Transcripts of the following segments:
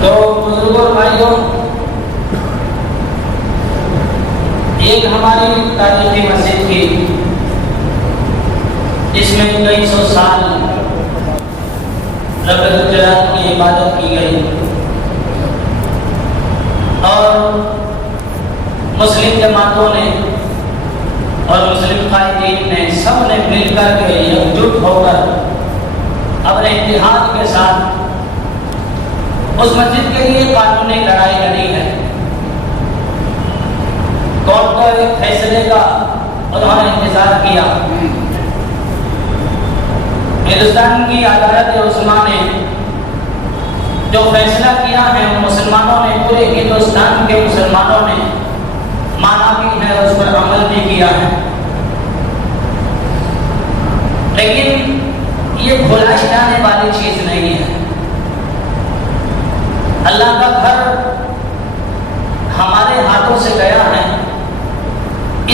تو بزرگوں بھائیوں، ایک ہماری تاریخی مسجد تھی جس میں کئی سو سال رب الجلال کی عبادت کی گئی، اور مسلم جماعتوں نے اور مسلم قائدین نے سب نے مل کر کے یکجٹ ہو کر اپنے اتحاد کے ساتھ اس مسجد کے لیے قانونی لڑائی لڑی ہے۔ کورٹ کے فیصلے کا انہوں نے انتظار کیا۔ ہندوستان کی عدالت عظمیٰ نے جو فیصلہ کیا ہے مسلمانوں نے، پورے ہندوستان کے مسلمانوں نے مانا بھی ہے، اس پر عمل بھی کیا ہے، لیکن یہ بھلائی جانے والی چیز نہیں ہے۔ اللہ کا گھر ہمارے ہاتھوں سے گیا ہے،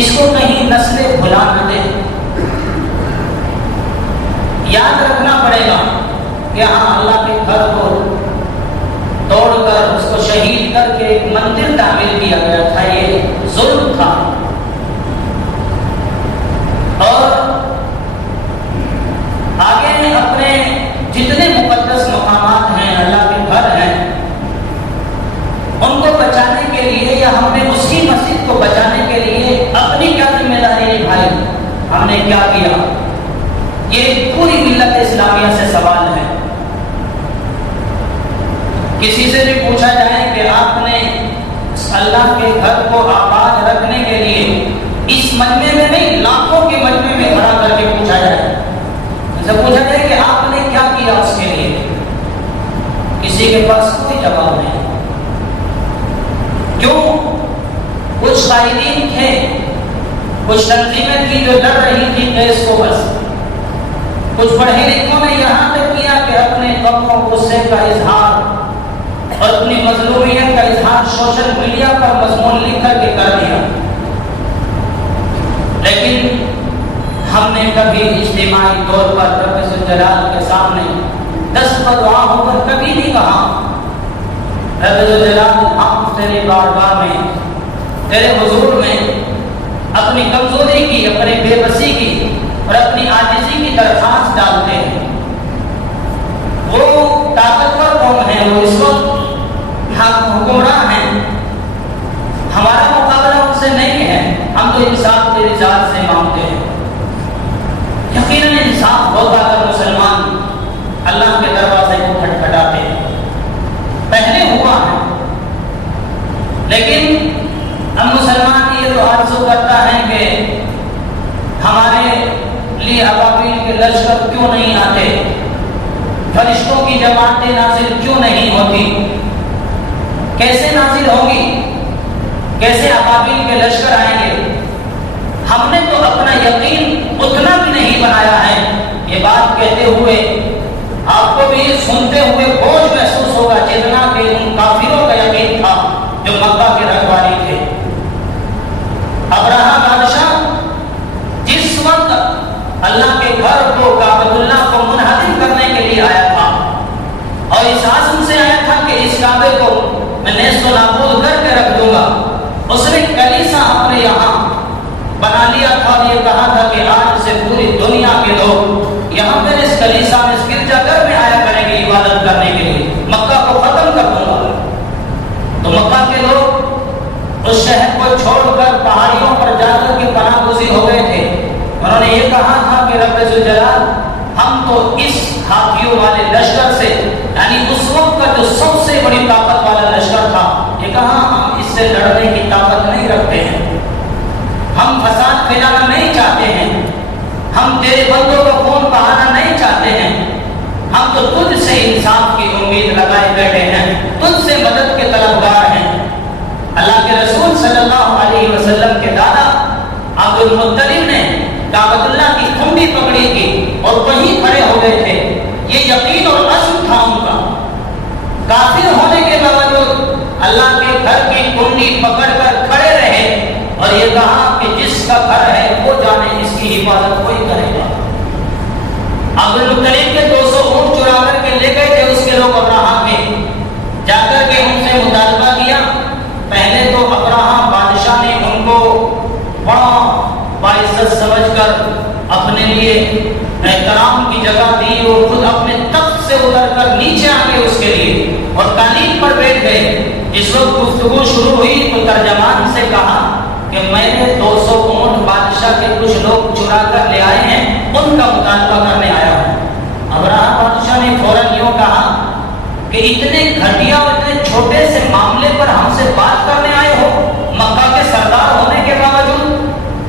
اس کو کہیں نسلیں بھلا نہ دیں۔ یاد رکھنا پڑے گا کہ ہاں اللہ کے گھر کو توڑ کر اس کو شہید کر کے ایک مندر تعمیر کیا گیا تھا، یہ ظلم تھا۔ اور آگے اپنے جتنے مقدس مقامات ہیں، اللہ کے گھر ہیں، ان کو بچانے کے لیے یا ہم نے اس کی مسجد کو بچانے کے لیے اپنی کیا ذمہ داری نبھائی، ہم نے کیا کیا، یہ پوری ملت اسلامیہ سے سوال ہے۔ کسی سے بھی پوچھا جائے کہ آپ نے اللہ کے گھر کو آباد رکھنے کے لیے اس مجمع میں نہیں، لاکھوں کے مجمع میں کھڑا کر کے پوچھا جائے، پوچھا جائے کہ آپ نے کیا کیا اس کے لیے، کسی کے پاس کوئی جواب نہیں۔ کیوں؟ کچھ قائدین تھے، کچھ تنظیمیں تھی جو لڑ رہی تھی کیس کو، بس کچھ پڑھے لکھوں نے یہاں تک کیا کہ اپنے غم و غصے کا اظہار اور اپنی مظلومیت کا اظہار سوشل میڈیا پر مضمون لکھ کر کے کر دیا، لیکن ہم نے کبھی اجتماعی طور پر رب ذوالجلال کے سامنے دست بدعا ہو کر کبھی نہیں کہا رب ذوالجلال ہم تیرے بارگاہ میں، تیرے حضور میں اپنی کمزوری کی، اپنے بے بسی کی اور اپنی عاجزی کی درخواست ڈالتے ہیں۔ وہ طاقتور قوم ہے، وہ اس وقت حکمراں ہیں، ہمارا مقابلہ ان سے نہیں ہے، ہم تو انصاف تیری ذات سے مانگتے ہیں۔ یقیناً انصاف ہوتا اگر مسلمان اللہ کے دروازے کو کھٹکھٹاتے ہیں، پہلے ہوا ہے، لیکن ہم مسلمان یہ تو آرزو کرتا ہے کہ ہمارے لیے ابابیل کے لشکر کیوں نہیں آتے، فرشتوں کی جماعتیں نازل کیوں نہیں ہوتی، کیسے نازل ہوگی، کیسے ابابیل کے لشکر آئیں گے؟ ہم نے تو اپنا یقین اتنا بھی نہیں بنایا ہے۔ یہ بات کہتے ہوئے آپ کو بھی سنتے ہوئے بوجھ محسوس ہوگا جتنا کہ ان کافروں کا یقین تھا جو مکہ کے رکھوالی تھے۔ ابراہا بادشاہ جس وقت اللہ کے گھر کو کعبۃ اللہ کو منہدم کرنے کے لیے آیا تھا اور اس عزم سے آیا تھا کہ اس کعبے کو میں نیست و نابود کر کے رکھ دوں گا، اس نے کلیسا اپنے یہاں بنا لیا تھا اور یہ کہا تھا کہ آج سے پوری دنیا کے لوگ یہاں پر اس کلیسا میں، اس گرجا گھر میں آیا کریں گے عبادت کرنے کے لیے، مکہ کو ختم کر دوں گا۔ تو مکہ کے لوگ اس شہر کو چھوڑ کر پہاڑیوں پر جا کر کے پناہ گزین ہو گئے تھے۔ انہوں نے یہ کہا تھا کہ رب ذوالجلال ہم تو اس ہاتھیوں والے لشکر سے، یعنی اس وقت کا جو سب سے بڑی طاقت والا لشکر تھا، یہ کہا ہم اس سے لڑنے کی طاقت نہیں رکھتے ہیں، ہم فساد پھیلانا نہیں چاہتے ہیں، ہم تیرے بندوں کا خون بہانا نہیں چاہتے ہیں، ہم تو تجھ سے انصاف کی امید لگائے بیٹھے ہیں، تجھ سے مدد کے طلبگار ہیں۔ اللہ کے رسول صلی اللہ علیہ وسلم کے دادا عبد المطلب نے کعبۃ اللہ کی کھمبی پکڑی کی اور وہیں کھڑے ہو گئے تھے، یہ یقین اور عزم تھا ان کا۔ کافر ہونے کے باوجود اللہ کے گھر کی کنڈی پکڑ کر کھڑے رہے اور یہ کہا کہ جس کا گھر ہے وہ جانے اس کی حفاظت کوئی کرے گا۔ عبد المطلب کے 200 اونٹ چرا کر کے لے گئے تھے اس کے لوگ ابراہا کے، جا کر احترام کی جگہ دی اور خود اپنے تخت سے اتر کر نیچے آ گئے اس کے لیے اور قالین پر بیٹھ گئے۔ جس وقت گفتگو شروع ہوئی تو ترجمان سے کہا کہ میں نے 200 اونٹ بادشاہ کے کچھ لوگ چرا کر لے آئے ہیں، ان کا مطالبہ کرنے آیا ہوں۔ ابراہ بادشاہ نے فوراً یوں کہا کہ اتنے گھٹیا اور اتنے چھوٹے سے معاملے پر ہم سے بات کرنے آئے ہو، مکہ کے سردار ہونے کے باوجود؟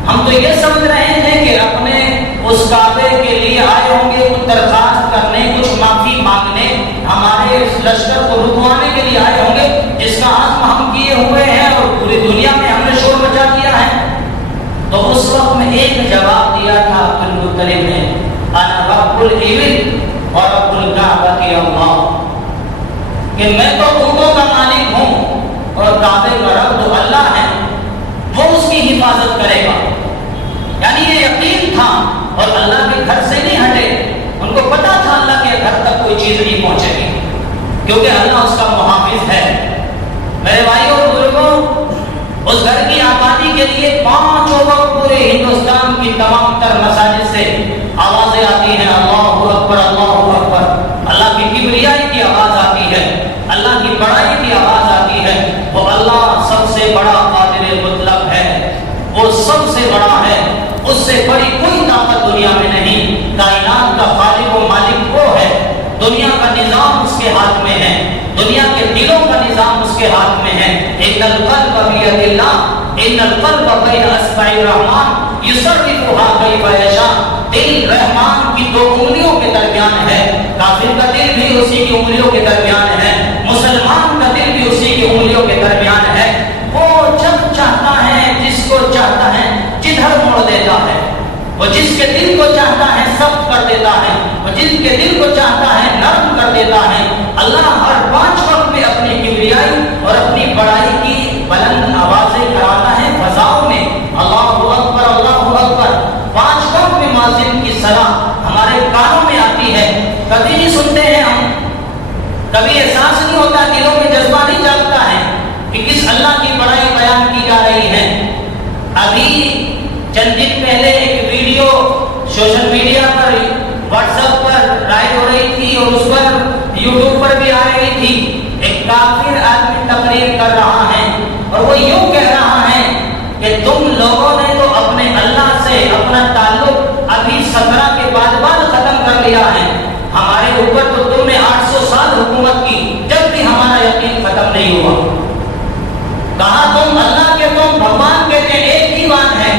ہم تو یہ سمجھ رہے تھے کہ اپنے اس کعبے کے لیے آئے ہوں گے، کچھ درخواست کرنے، کچھ معافی مانگنے، ہمارے اس لشکر کو رکوانے کے لیے آئے ہوں گے جس کا عزم ہم کیے ہوئے ہیں اور پوری دنیا میں ہم نے شور مچا دیا ہے۔ تو اس وقت میں ایک جواب دیا تھا عبد المطلب نے، انا رب الابل اور رب الکعبہ کی اللہ، کہ میں تو اونٹوں کا مالک ہوں اور کعبے کا رب تو اللہ ہے، وہ اس کی حفاظت کرے گا۔ یعنی یہ یقین تھا اور اللہ کے گھر سے نہیں ہٹے، ان کو پتا تھا اللہ کے گھر تک کوئی چیز نہیں پہنچے گی کیونکہ اللہ اس کا محافظ ہے۔ میرے بھائیوں اور بزرگوں، اس گھر کی آبادی کے لیے 5 وقت پورے ہندوستان کی تمام تر مساجد سے آوازیں آتی ہیں، اللہ اکبر اللہ اکبر، اللہ کی کبریائی کی آواز آتی ہے، اللہ کی بڑائی کی آواز آتی ہے۔ وہ اللہ سب سے بڑا قادر مطلق ہے، وہ سب سے بڑا ہے، اس سے بڑی کوئی طاقت دنیا میں نہیں۔ کائنات کا خالق و مالک وہ ہے، دنیا کا نظام اس کے ہاتھ میں ہے، دنیا کے دلوں کا نظام اس کے ہاتھ میں ہے۔ ان القلب بید اللہ، ان القلب بین اصبع الرحمن یصرفها کیف یشاء، دل رحمان کی 2 انگلیوں کے درمیان ہے، کافر کا دل بھی اسی کی انگلیوں کے درمیان ہے، مسلمان کا دل بھی اسی کی انگلیوں کے درمیان ہے۔ وہ جب چاہتا ہے جس کو چاہتا ہے جدھر موڑ دیتا ہے، وہ جس کے دل کو چاہتا ہے سخت کر دیتا ہے، وہ جس کے دل کو چاہتا ہے نرم کر دیتا ہے۔ اللہ ہر 5 وقت میں اپنی کبریائی اور اپنی بڑائی کی بلند آوازیں کراتا ہے فضاؤں میں، اللہ اکبر اللہ اکبر۔ 5 وقت میں مؤذن کی صلاح ہمارے کانوں میں آتی ہے، کبھی نہیں سنتے ہیں ہم، کبھی احساس نہیں ہوتا، دلوں میں جذبہ نہیں جاگتا ہے کہ کس اللہ کی بڑائی بیان کی جا رہی ہے۔ ابھی چند دن پہلے ایک ویڈیو سوشل میڈیا پر، واٹس ایپ پر رائج ہو رہی تھی اور اس پر یوٹیوب پر بھی آ رہی تھی۔ ایک کافر آدمی تقریر کر رہا ہے اور وہ یوں کہہ رہا ہے کہ تم لوگوں نے تو اپنے اللہ سے اپنا تعلق ابھی 17 کے بعد ختم کر لیا ہے، ہمارے اوپر تو تم نے 800 سال حکومت کی، جب بھی ہمارا یقین ختم نہیں ہوا۔ کہا تم اللہ کے تم بھگوان کہتے ہیں، ایک ہی بات ہے۔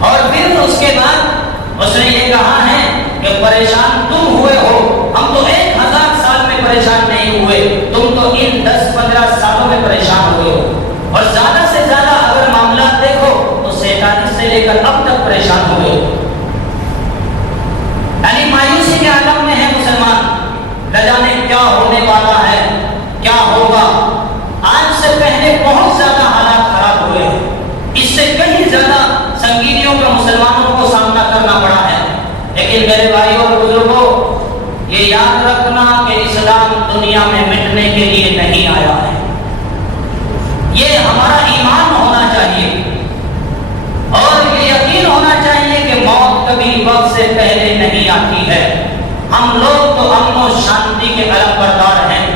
اور پھر اس کے بعد اس نے یہ کہا ہے کہ پریشان تم ہوئے ہو، ہم تو 1000 سال میں پریشان نہیں ہوئے، تم تو ان 10-15 سالوں میں پریشان ہوئے ہو، اور زیادہ سے زیادہ اگر معاملات دیکھو تو 47 سے لے کر اب تک پریشان ہوئے ہو۔ یعنی مایوسی کے عالم میں ہے مسلمان، نہ جانے کیا ہونے والا ہے، کیا ہوگا۔ آج سے پہلے بہت زیادہ حالات خراب ہوئے ہیں، اس سے کہیں زیادہ سنگینیوں کا مسلمانوں کو سامنا کرنا پڑا ہے۔ لیکن میرے بھائیوں اور بزرگوں، یہ یاد رکھنا کہ اسلام دنیا میں مٹنے کے لیے نہیں آیا ہے، یہ ہمارا ایمان ہونا چاہیے اور یہ یقین ہونا چاہیے کہ موت کبھی وقت سے پہلے نہیں آتی ہے۔ ہم لوگ تو امن و شانتی کے علم بردار ہیں،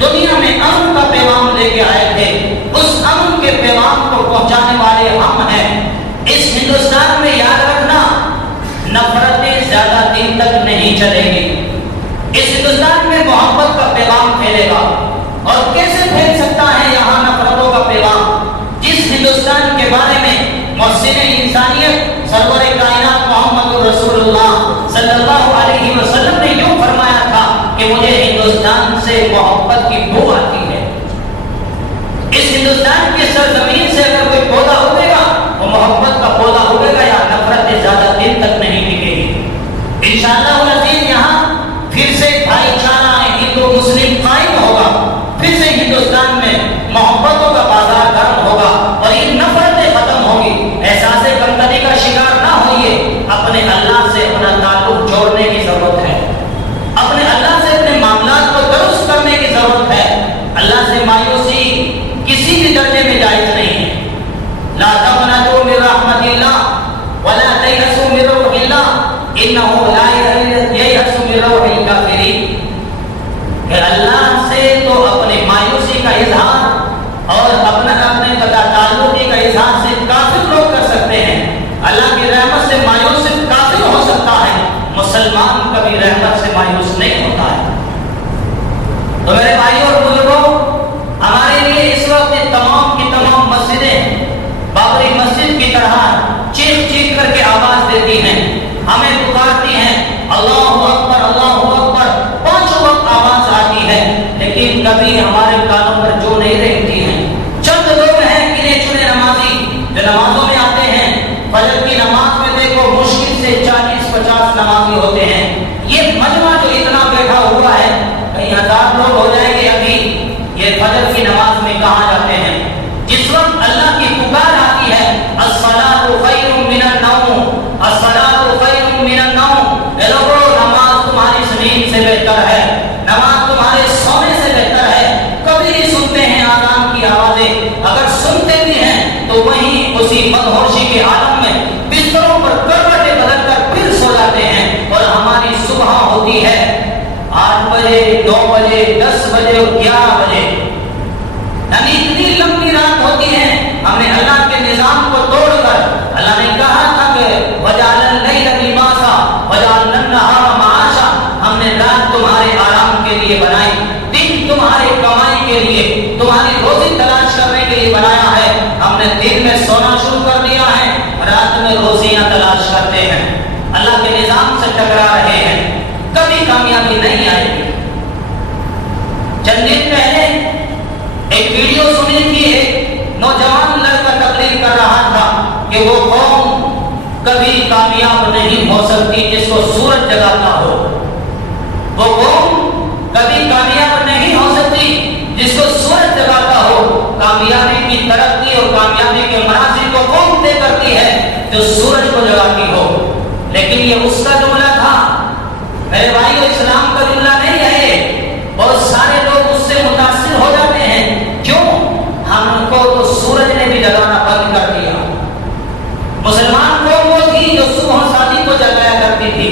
دنیا میں امن کا پیغام لے کے آئے تھے، اس امن کے پیغام کو پہنچانے والے ہم ہیں۔ اس ہندوستان میں یاد رکھنا، نفرتیں زیادہ دن تک نہیں چلے گی، اس ہندوستان میں محبت کا پیغام پھیلے گا۔ اور کیسے پھیل سکتا ہے یہاں نفرتوں کا پیغام؟ جس ہندوستان کے بارے میں محسن انسانیت سرور کائنات محمد رسول اللہ صلی اللہ علیہ وسلم نے یوں فرمایا تھا کہ مجھے ہندوستان سے محبت کی بو آتی ہے۔ اس ہندوستان کی سرزمین سے اگر کوئی پودا اگے گا، وہ محبت کا پودا اگے گا، یا نفرت زیادہ دن تک نہیں ٹکے گی۔ انشاءاللہ العزیز یہاں پھر سے بھائی چارہ ہندو مسلم قائم ہوگا، پھر سے ہندوستان میں محبتوں کا بازار گرم ہوگا اور یہ نفرتیں ختم ہوگی۔ احساس کمتری کا شکار نہ ہوئیے، اپنے اللہ سے اپنا تعلق جوڑنے کی ضرورت ہے، اپنے اللہ سے اپنے معاملات کو درست کرنے کی ضرورت ہے۔ اللہ سے مایوسی کسی بھی درجے میں جائز نہیں ہے۔ لا تقنطوا من رحمت اللہ ولا تيأسوا من روح انہ لا ییأس من روح الکافرین، کہ اللہ سے تو اپنی مایوسی کا اظہار اور اپنے تعلقی کا اظہار سے کافر لوگ کر سکتے ہیں۔ اللہ کی رحمت سے مایوس صرف کافر ہو سکتا ہے، مسلمان کبھی رحمت سے مایوس نہیں ہوتا ہے۔ تو میرے بھائیوں اور بزرگوں، ہمارے لیے اس وقت تمام کی تمام مسجدیں بابری مسجد کی طرح چیخ چیخ کر کے آواز دیتی ہیں، ہمیں پکارتی ہیں اللہ اکبر اللہ اکبر، پانچوں وقت آواز آتی ہے، لیکن کبھی ہمارے کانوں پر جو نہیں رہتی ہیں۔ چند لوگ ہیں گنے چنے نمازی جو نمازوں میں آتے ہیں، فجر کی نماز میں دیکھو مشکل سے 40-50 نمازی ہوتے ہیں۔ یہ مجمع جو اتنا بیٹھا ہوا ہے، کئی ہزار لوگ ہو جائیں گے ابھی، یہ فجر کی نماز میں کہاں جاتے ہیں؟ جس وقت اللہ کی پکار آتی ہے الصلاۃ خیر من النوم، الصلاۃ خیر من النوم، اے لوگو نماز تمہاری نیند سے بہتر ہے، نماز تمہارے سونے سے بہتر ہے۔ کبھی نہیں سنتے ہیں آذان کی آوازیں، اگر سنتے بھی ہیں تو وہیں اسی مدہوشی کے عالم میں بستروں پر کروٹیں بدل کر پھر سو جاتے ہیں، اور ہماری صبح ہوتی ہے 8 بجے 9 بجے 10 بجے اور 11 بجے، یعنی اتنی لمبی رات ہوتی ہے۔ ہم نے اللہ کے نظام کو توڑ کر، اللہ نے کہا تھا کہ وَجَعَلَ اللَّيْلَ لِبَاسًا وَجَعَلْنَا النَّهَارَ مَعَاشًا، ہم نے رات تمہارے آرام کے لیے بنائی، دن تمہارے کمائی کے لیے، تمہاری روزی تلاش کرنے کے لیے بنایا ہے۔ ہم نے دن میں سونا شروع کر دیا ہے، رات میں روزیاں تلاش کرتے ہیں، اللہ کے نظام سے ٹکرا رہے ہیں، کبھی کامیابی نہیں آئے گی۔ چند دن پہلے ایک ویڈیو سنی تھی، ایک نوجوان لڑکا تقریر کر رہا تھا کہ وہ قوم کبھی کامیاب نہیں ہو سکتی جس کو سورج جگاتا ہو، وہ قوم کبھی کامیاب نہیں ہو سکتی جس کو سورج جگاتا ہو۔ کامیابی کی ترقی اور کامیابی کے مناظر کو قوم طے کرتی ہے جو سورج کو جگاتی ہو۔ لیکن یہ اس کا جملہ تھا، میرے بھائیو، اسلام کا جملہ نہیں ہے۔ بہت سارے لوگ اس سے متاثر ہو جاتے ہیں، کیوں؟ ہم کو تو سورج نے بھی جگانا بند کر دیا۔ مسلمان قوم وہ تھی جو صبح صادق کو جگایا کرتی تھی،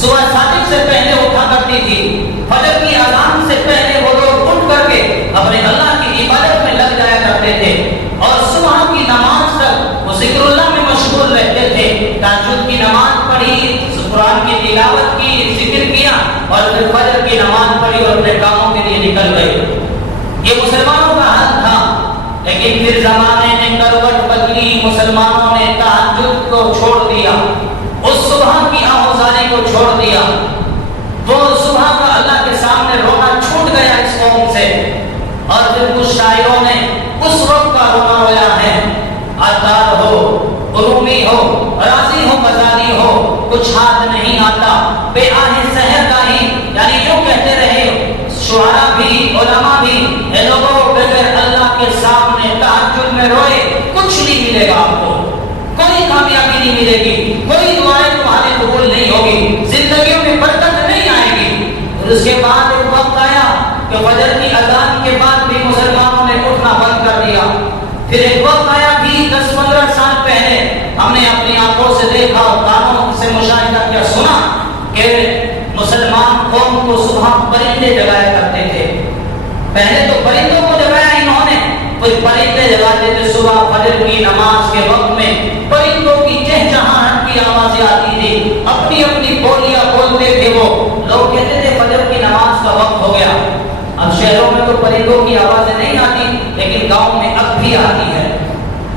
صبح صادق سے پہلے اٹھا کرتی تھی، فجر کی اذان سے پہلے وہ لوگ اٹھ کر کے اپنے اللہ کی عبادت میں لگ جایا کرتے تھے، اور صبح کی نماز تک وہ ذکر اللہ میں مشغول رہتے تھے۔ تہجد کی نماز پڑھی، قرآن کی تلاوت کی، ذکر کیا، اور پھر فجر کی نماز پڑھی اور اپنے کاموں کے لیے نکل گئے۔ یہ مسلمانوں کا حال تھا، لیکن پھر زمانے نے کروٹ بدلی، مسلمانوں نے تہجد کو چھوڑ دیا، اس صبح کی آہوزاری کو چھوڑ دیا۔ وہ صبح کا اللہ کے سامنے رونا چھوٹ گیا اس قوم سے، اور پھر کچھ شاعروں نے اس وقت کا رونا رویا ہے۔ عطار ہو، رومی ہو، راضی ہو، غزالی ہو، کچھ ہاتھ نہیں آتا، بے آہ سحر کا ہی، یعنی یوں کہتے رہے شعراء بھی، علماء بھی، اے لوگوں بغیر اللہ کے سامنے تہجد میں روئے کچھ نہیں ملے گا، آپ کو کوئی کامیابی نہیں ملے گی، کوئی دعائیں تمہاری قبول نہیں ہوگی، زندگیوں میں برکت نہیں آئے گی۔ اور اس کے بعد ایک وقت آیا کہ فجر کی اذان کے بعد بھی مسلمانوں نے اٹھنا بند کر دیا۔ پھر ایک وقت آیا بھی 10-15 سال پہلے، ہم نے اپنی آنکھوں سے دیکھا اور کانوں سے مشاہدہ کیا، سنا کہ مسلمان قوم کو صبح پرندے جگایا کرتے تھے۔ پہلے تو پرندوں کو جگایا انہوں نے، کچھ پرندے جگاتے تھے صبح فجر کی نماز کے وقت میں، پرندوں کی چہچہاہٹ کی آوازیں آتی تھی، اپنی اپنی بولیاں بولتے تھے وہ لوگ، کہتے تھے فجر کی نماز کا وقت ہو گیا۔ اب شہروں میں تو پرندوں کی آوازیں نہیں آتی، لیکن گاؤں میں اب بھی آتی ہے۔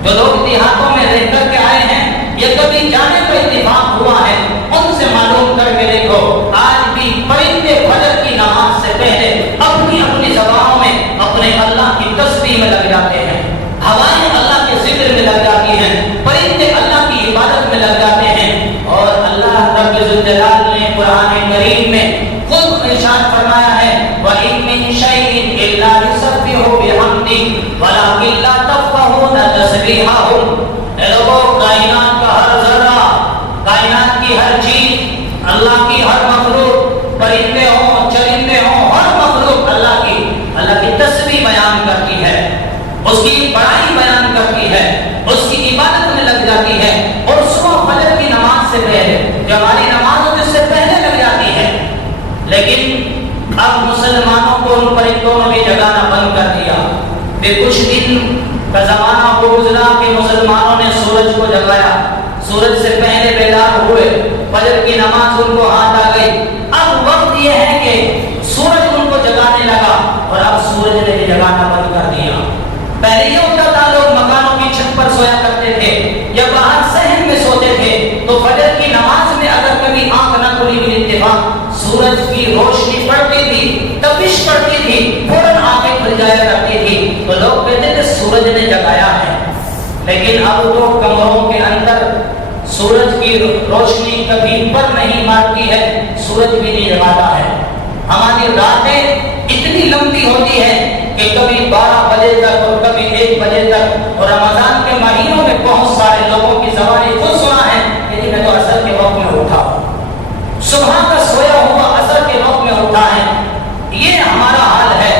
جو لوگ دیہاتوں میں رہ کر کے آئے ہیں، یہ کبھی جانے کا اتفاق ہوا ہے، ان سے معلوم کر کے دیکھو، آج بھی پرندے فجر کی نماز سے پہلے اپنی اپنی زبانوں میں اپنے اللہ کی تسبیح میں لگ جاتے ہیں، ہوائیں اللہ کے ذکر میں لگ جاتی ہیں، پرندے اللہ کی عبادت میں لگ جاتے ہیں۔ اور اللہ رب ذوالجلال نے قرآن کریم میں خود ارشاد فرمایا ہے وَإِن مِّن شَيْءٍ إِلَّا يُسَبِّحُ بِحَمْدِهِ وَلَٰكِن لَّا تَفْقَهُونَ تَسْبِيحَهُمْ۔ اے لوگوں، کائنات کا ہر ذرہ، کائنات کی ہر چیز، اللہ کی ہر مخلوق، پرندے ہوں چرندے ہوں، ہر مخلوق اللہ کی تسبیح بیان کرتی ہے، اس کی بڑائی بیان کرتی ہے، اس کی عبادت میں لگ جاتی ہے۔ اور صبح فجر کی نماز سے پہلے جو ہماری نماز مسلمانوں کو ان فرشتوں نے بھی جگانا بند کر دیا۔ پھر کچھ دن کا زمانہ وہ گزرا کہ مسلمانوں نے سورج کو جگایا، سورج سے پہلے بیدار ہوئے، فجر کی نماز ان کو ہاتھ آ گئی۔ اب وقت یہ ہے کہ سورج ان کو جگانے لگا اور اب سورج نے بھی جگانا بند کر دیا۔ پہلے یہ ہوتا تھا لوگ مکانوں کی چھت پر سویا کرتے تھے یا باہر صحن میں سوتے تھے، تو فجر کی نماز میں اگر کبھی آنکھ نہ کھلی ہوئی اتفاق سورج کی روشنی پڑتی تھی، تپش پڑتی تھی، فوراً آنکھیں کھل جایا کرتی تھی، تو لوگ کہتے تھے سورج نے جگایا ہے۔ لیکن اب تو کمروں کے اندر سورج کی روشنی کبھی پر نہیں مارتی ہے، سورج بھی نہیں جگاتا ہے۔ ہماری راتیں اتنی لمبی ہوتی ہیں کہ کبھی 12 بجے تک اور کبھی 1 بجے تک، اور رمضان کے مہینوں میں بہت سارے لوگوں کی زبانیں خود سنا ہے کہ میں تو عصر کے وقت میں اٹھا، صبح کا سویا ہوا عصر کے وقت میں اٹھا ہے۔ یہ ہمارا حال ہے۔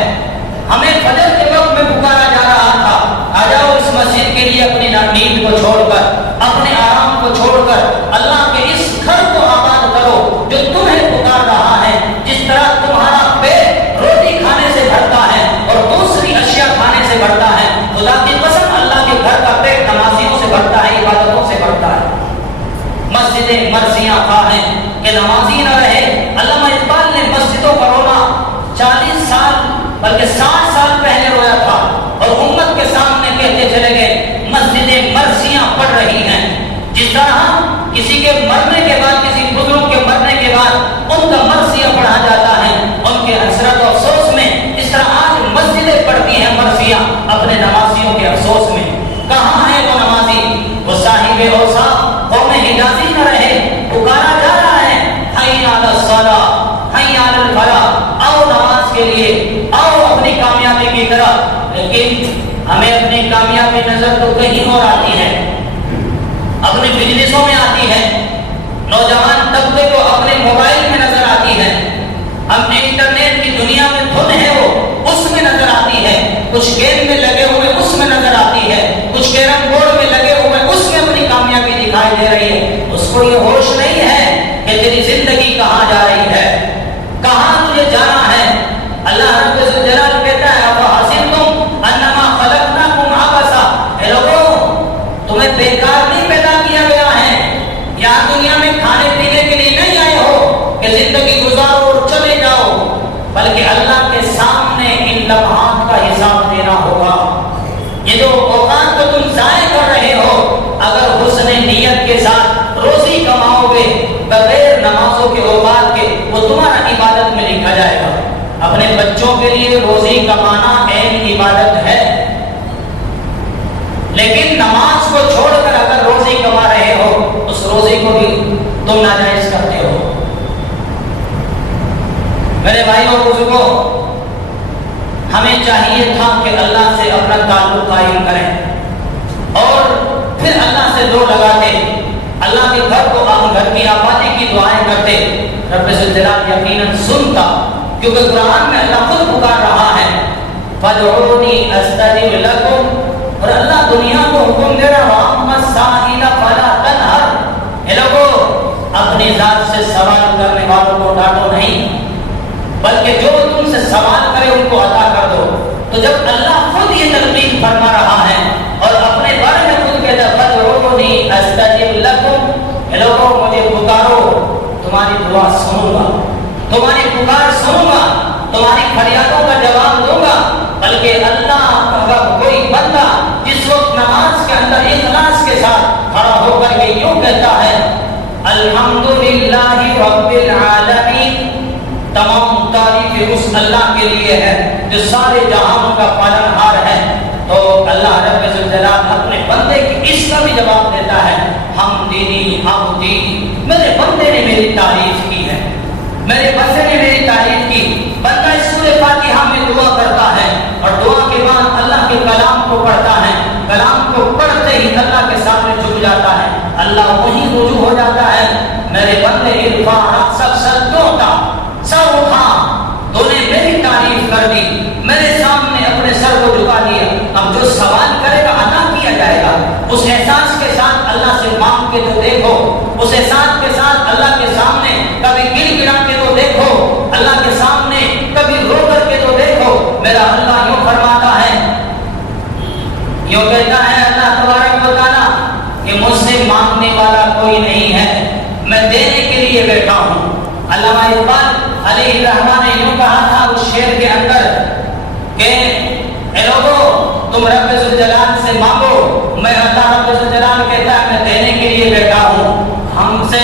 ہمیں فجر کے وقت میں پکارا جا رہا تھا، آ جاؤ اس مسجد کے لیے اپنی نیند کو چھوڑ کر، اپنے آرام کو چھوڑ کر اللہ کے اس گھر کو آباد کرو جو تمہیں پکار رہا ہے۔ جس طرح تمہارا پیٹ روٹی کھانے سے بھرتا ہے اور دوسری اشیاء کھانے سے بھرتا ہے، خدا کی قسم اللہ کے گھر کا پیٹ نمازیوں سے بھرتا ہے، عبادتوں سے بھرتا ہے۔ مسجدیں مرثیہ خواہ ہیں کہ نمازی نہ رہے۔ علامہ اقبال نے مسجدوں پر رونا 40 سال بلکہ 60 سال پہلے رویا تھا اور امت کے سامنے کہتے چلے گئے مسجدیں مرثیہ پڑھ رہی ہیں۔ جس طرح کسی کے مرنے کے بعد، کسی بزرگ کے مرنے کے بعد ان کا مرثیہ پڑھا جاتا ہے ان کے حسرت و افسوس میں، اس طرح آج مسجدیں پڑھتی ہیں مرثیہ اپنے نمازیوں کے افسوس میں۔ کہاں ہے وہ نمازی، وہ صاحب اوصاف قوم حجازی نہ رہے؟ پکارا جا رہا ہے حی علی الصلاۃ، حی علی الفلاح، آؤ نماز کے لیے، آؤ اپنی کامیابی کی طرف۔ لیکن ہمیں اپنی کامیابی نظر تو کہیں اور آتی ہے، اپنی بزنسوں میں آتی ہے، نوجوان طبقے کو اپنے موبائل میں نظر آتی ہے، ہم انٹرنیٹ کی دنیا میں دھن ہے وہ اس میں نظر آتی ہے، کچھ گیم میں لگے ہوئے اس میں نظر آتی ہے، کچھ کیرم بورڈ میں لگے ہوئے اس میں اپنی کامیابی دکھائی دے رہی ہے۔ اس کو یہ ہوش نہیں ہے کہ تیری زندگی کہاں جا رہی ہے، کہاں تجھے جانا ہے۔ اللہ رب الجلال کہتا ہے افحسبتم انما خلقناکم عبثا، اے لوگوں تمہیں بیکار نہیں پیدا کیا گیا ہے، یہاں دنیا میں کھانے پینے کے لیے نہیں آئے ہو کہ زندگی گزارو اور چلے جاؤ، بلکہ اللہ کے سامنے ان لمحات کا حساب دینا ہوگا۔ یہ جو اوقات کو تم ضائع کر رہے ہو، اگر حسن نیت کے ساتھ روزی کماؤ گے بغیر نمازوں کے اوقات کے، وہ تمہارا عبادت میں لکھا جائے گا۔ اپنے بچوں کے لیے روزی کمانا عین عبادت ہے، لیکن نماز کو چھوڑ کر اگر روزی کما رہے ہو اس روزی کو بھی تم ناجائز کرتے ہو۔ میرے بھائیوں اور بزرگوں، ہمیں چاہیے تھا کہ اللہ سے اپنا تعلق قائم کریں اور پھر اللہ سے دو لگاتے، اللہ کے گھر کو گھر کی آبادی کی دعائیں کرتے۔ رب الجلال یقیناً سنتا، کیونکہ قرآن میں اللہ خود پکار رہا ہے فَادْعُونِي أَسْتَجِبْ لَكُمْ، اور اللہ دنیا کو حکم دے رہا وَأَمَّا السَّائِلَ فَلَا تَنْهَرْ، اے لوگوں اپنی ذات سے سوال کرنے والوں کو ڈانٹو نہیں، بلکہ جو تم سے سوال کرے ان کو عطا کر دو۔ تو جب اللہ خود یہ تلقین فرما رہا ہے اور اپنے بارے میں خود کہتا ہے فَادْعُونِي أَسْتَجِبْ لَكُمْ، اے لوگوں مجھے پکارو تمہاری دعا سنوں گا، تمہاری پکار سنوں گا، تمہاری فریادوں کا جواب دوں گا۔ بلکہ اللہ کا کوئی بندہ جس وقت نماز کے اندر اخلاص کے ساتھ کھڑا ہو کر کے یوں کہتا ہے الحمدللہ رب العالمین، تمام تعریف اس اللہ کے لیے ہے جو سارے جہانوں کا پالنہار ہے، تو اللہ رب الجلال اپنے بندے کی اس کا بھی جواب دیتا ہے حمدنی عبدی، میرے بندے نے میری تعریف کی ہے، میرے بندے نے میری تعریف کی۔ بندہ اس سورہ فاتحہ میں دعا کرتا ہے اور دعا کے بعد اللہ کے کلام کو پڑھتا ہے، کلام کو پڑھتے ہی اللہ کے سامنے جھک جاتا ہے، اللہ وہی رجوع ہو جاتا ہے میرے بندے ارفع رأسک، سر کیوں اٹھا، سر اٹھا، تو نے میری تعریف کر دی، میرے سامنے اپنے سر کو جھکا دیا، اب جو سوال کرے گا عطا کیا جائے گا۔ اس احساس کے ساتھ اللہ سے مانگ کے تو دیکھو، اس احساس کے ساتھ اللہ کے سامنے لیے بیٹھا ہوں۔ علامہ اقبال علیہ الرحمہ نے یوں کہا تھا اس شعر کے اندر کہ اے لوگو تم رب ذوالجلال سے مانگو، میں اللہ رب ذوالجلال کہتا ہے میں دینے کے لیے بیٹھا ہوں۔ ہم سے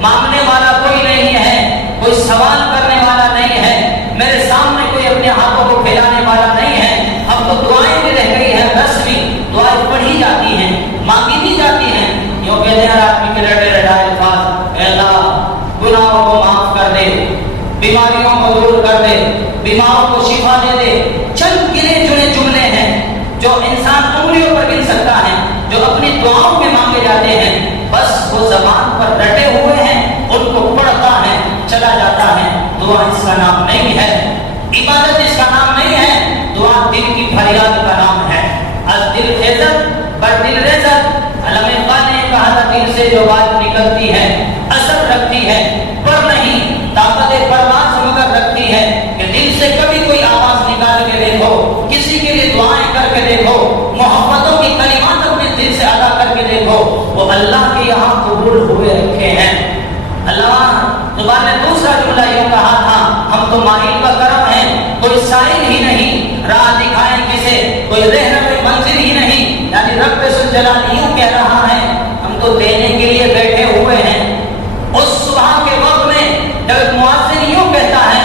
مانگنے والا کوئی نہیں ہے، کوئی سوال کرنے والا نہیں ہے، میرے سامنے کوئی اپنے ہاتھوں کو پھیلانے والا نہیں ہے۔ اب تو دعائیں بھی رہ گئی ہیں، رسمی دعائیں پڑھی جاتی ہیں، مانگی بھی جاتی ہیں۔ یوں کہتے ہیں ہر آدمی کے رٹے رٹائے الفاظ، اے اللہ گناہوں کو معاف کر دے، بیماریوں کو دور کر دے، بیماروں کو شفا دے دے۔ چند گنے چنے جملے ہیں جو انسان انگلیوں پر گن سکتا ہے، جو اپنی دعاؤں میں مانگے جاتے ہیں، بس وہ زبان پر رٹے ہوئے ہیں، ان کو پڑھتا ہے چلا جاتا ہے۔ دعا اس کا نام نہیں ہے، عبادت اس کا نام نہیں ہے، دعا دل کی فریاد کا نام ہے۔ از دل خیزت بر دل ریزت، علامہ اقبال نے کہا تھا دل سے جو بات نکلتی ہے اثر رکھتی ہے، پر نہیں طاقت پرواز مگر رکھتی ہے کہ دل سے کبھی کوئی آواز نکال کے دیکھو، کسی کے لیے دعائیں کر کے دیکھو، محبتوں کی کلمات اپنے دل سے ادا کر کے دیکھو، وہ اللہ کے یہاں قبول ہوئے رکھے ہیں۔ اللہ زبان نے دوسرا جملہ یوں کہا تھا، ہم تو مائل و کرم ہیں، کوئی سائل ہی نہیں، راہ دکھائیں کسے، کوئی رہنما منزل ہی نہیں۔ یعنی رب ذوالجلال یوں کہہ رہا ہے ہم تو دینے کے لیے بیٹھے ہوئے ہیں۔ اس صبح کے وقت میں جب مؤذن یوں کہتا ہے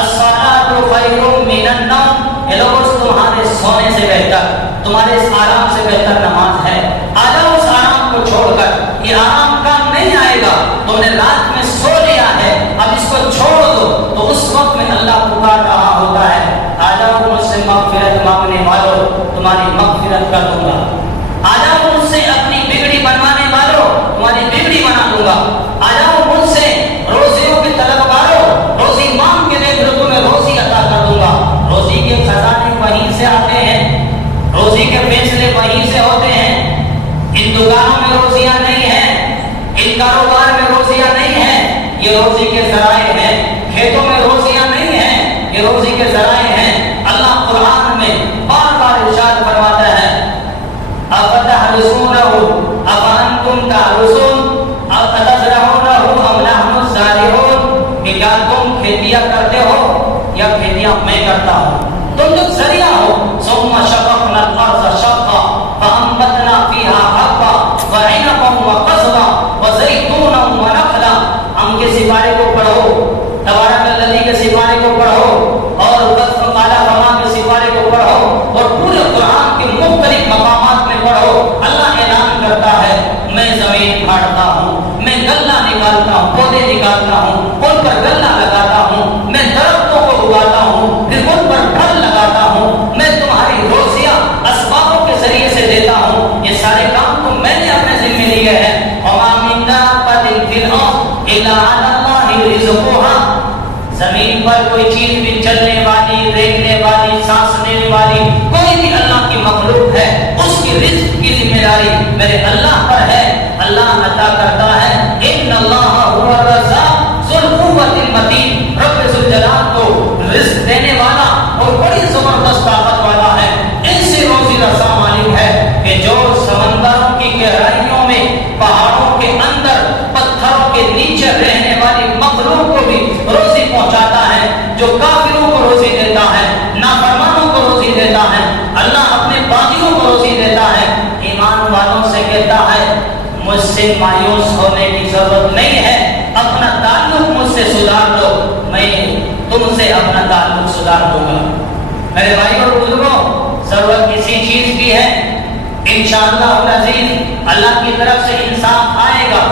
الصلاۃ خیر من النوم، یہ لوگ تمہارے سونے سے بہتر، تمہارے اس آرام سے بہتر نماز ہے، آ جاؤ اس آرام کو چھوڑ کر، یہ آرام کام نہیں آئے گا، تم نے رات میں سو لیا ہے اب اس کو چھوڑ دو۔ تو اس وقت میں اللہ پکار رہا ہوتا ہے آ جاؤ مجھ سے مغفرت مانگنے والوں، تمہاری مغفرت کر دوں گا، آ جاؤ مجھ سے اپنی بگڑی بنوانے والوں، تمہاری بگڑی بنا دوں گا، آ جاؤ مجھ سے روزیوں کے طلبگاروں، روزی مانگ کے دیکھ لو تمہیں روزی عطا کر دوں گا۔ روزی کے خزانے وہیں سے آتے ہیں، روزی کے فیصلے وہیں سے ہوتے ہیں۔ ان دکانوں میں روزیاں نہیں ہیں، ان کاروبار میں روزیاں نہیں ہیں، یہ روزی کے ذرائع ہیں۔ کھیتوں میں روزیاں نہیں ہیں، یہ روزی کے ذرائع ہیں۔ اللہ قرآن میں بار بار ارشاد فرماتا ہے افتحرسونہ افانتم تحرسون افتزرعونہ ام نحن الزارعون، کہ کیا تم کھیتیاں کرتے ہو یا کھیتیاں میں کرتا ہوں، تم لوگ ذریعہ ہو۔ ثم شققنا الارض شقا فانبتنا فیہا حبا وعنبا وقضبا وزیتونا ونخلا۔ ہم کے سپارے کو پڑھو، تبارک الذی کے سپارے کو پڑھو، اور وقف قال فما کے سپارے کو پڑھو، اور پورے قرآن کے مختلف مقامات میں پڑھو۔ اللہ اعلان کرتا ہے میں زمین کاٹتا ہوں، میں غلہ نکالتا ہوں، پودے نکالتا ہوں، ان پر غلہ لگاتا ہوں، میں درختوں کو اگاتا ہوں، پھر ان پر پھل لگاتا ہوں، میں تمہاری روزیاں اسبابوں کے ذریعے سے دیتا ہوں۔ یہ سارے کام تو میں نے اپنے ذمہ لیے ہیں۔ وما من دابۃ فی الارض الا علی اللہ رزقها، زمین پر کوئی چیز بھی چلنے والی، رہنے والی، سانس لینے والی کوئی بھی اللہ کی مخلوق ہے، اس کی رزق کی ذمہ داری میرے اللہ پر ہے۔ اللہ عطا کرتا ہے، ان اللہ هو الرزاق ذو القوۃ المتین، رب ذوالجلال کو رزق دینے والا اور بڑی زبردست طاقت والا ہے، ان سے روزی رساں مالک ہے کہ جو سمندروں کی گہرائیوں میں، پہاڑوں کے اندر، پتھروں کے نیچے رہنے والی مخلوق کو بھی روزی پہنچاتا ہے، جو کافروں کو روزی دیتا ہے، نافرمانوں کو روزی دیتا ہے، اللہ اپنے باغیوں کو روزی دیتا ہے۔ ایمان والوں سے کہتا ہے مجھ سے مایوس ہونے کی ضرورت نہیں ہے، اپنا تعلق مجھ سے سدھار دو، میں تم سے اپنا تعلق سدھار دوں گا۔ میرے بھائی اور بزرگوں، ضرورت کسی چیز کی ہے انشاءاللہ العزیز اللہ کی طرف سے انصاف آئے گا۔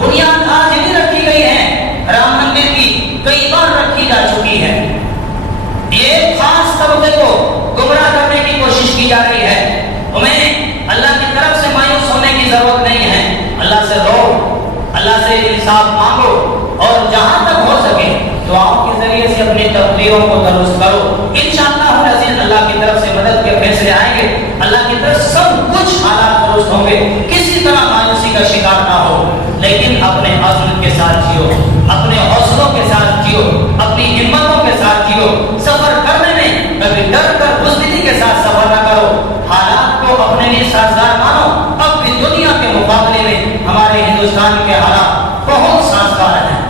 بنیاد آج بھی رکھی گئی ہے، رام مندر کی کئی بار رکھی جا چکی ہے، یہ خاص طبقے کو گمراہ کرنے کی کوشش کی جا رہی ہے۔ تمہیں اللہ کی طرف سے مایوس ہونے کی ضرورت نہیں ہے، اللہ سے رو، اللہ سے انصاف مانگو، اور جہاں تک ہو سکے دعاؤں کے ذریعے سے اپنی تقریروں کو درست کرو۔ انشاءاللہ العزیز اللہ کی طرف سے مدد کے فیصلے آئیں گے، اللہ کی طرف سب کچھ حالات درست ہوں گے، کسی طرح مایوسی کا شکار نہ ہو، لیکن اپنے عزم کے ساتھ جیو، اپنے حوصلوں کے ساتھ جیو، اپنی ہمتوں کے ساتھ جیو۔ سفر کرنے میں کبھی ڈر کر بزدلی کے ساتھ سفر نہ کرو، حالات کو اپنے لیے سازگار مانو۔ اب بھی دنیا کے مقابلے میں ہمارے ہندوستان کے حالات بہت سازگار ہیں،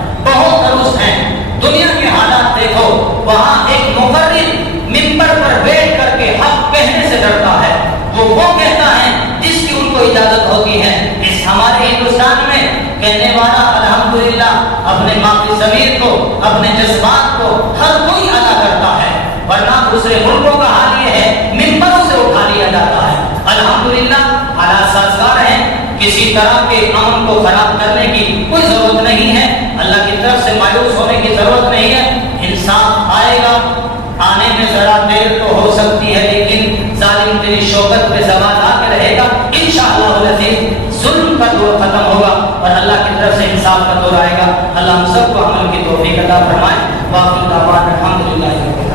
ضمیر کو، اپنے جذبات کو ہر کوئی ادا کرتا ہے، ورنہ دوسرے ملکوں کا حال یہ ہے منبروں سے اٹھا لیا جاتا ہے۔ الحمدللہ حالات سازگار ہیں، کسی طرح کے امن کو خراب کرنے کی کوئی ضرورت نہیں ہے، اللہ کی طرف سے مایوس ہونے کی ضرورت نہیں ہے۔ انصاف آئے گا، آنے میں ذرا دیر تو ہو سکتی ہے، لیکن ظالم تیری شوکت پہ زوال آ کے رہے گا انشاءاللہ العزیز۔ ظلم کا دور ختم ہوگا اور اللہ کی طرف سے انصاف کا دور آئے گا۔ اللہ ہم سب کو عمل کی توفیق عطا فرمائے۔ باقی دعوانا الحمدللہ۔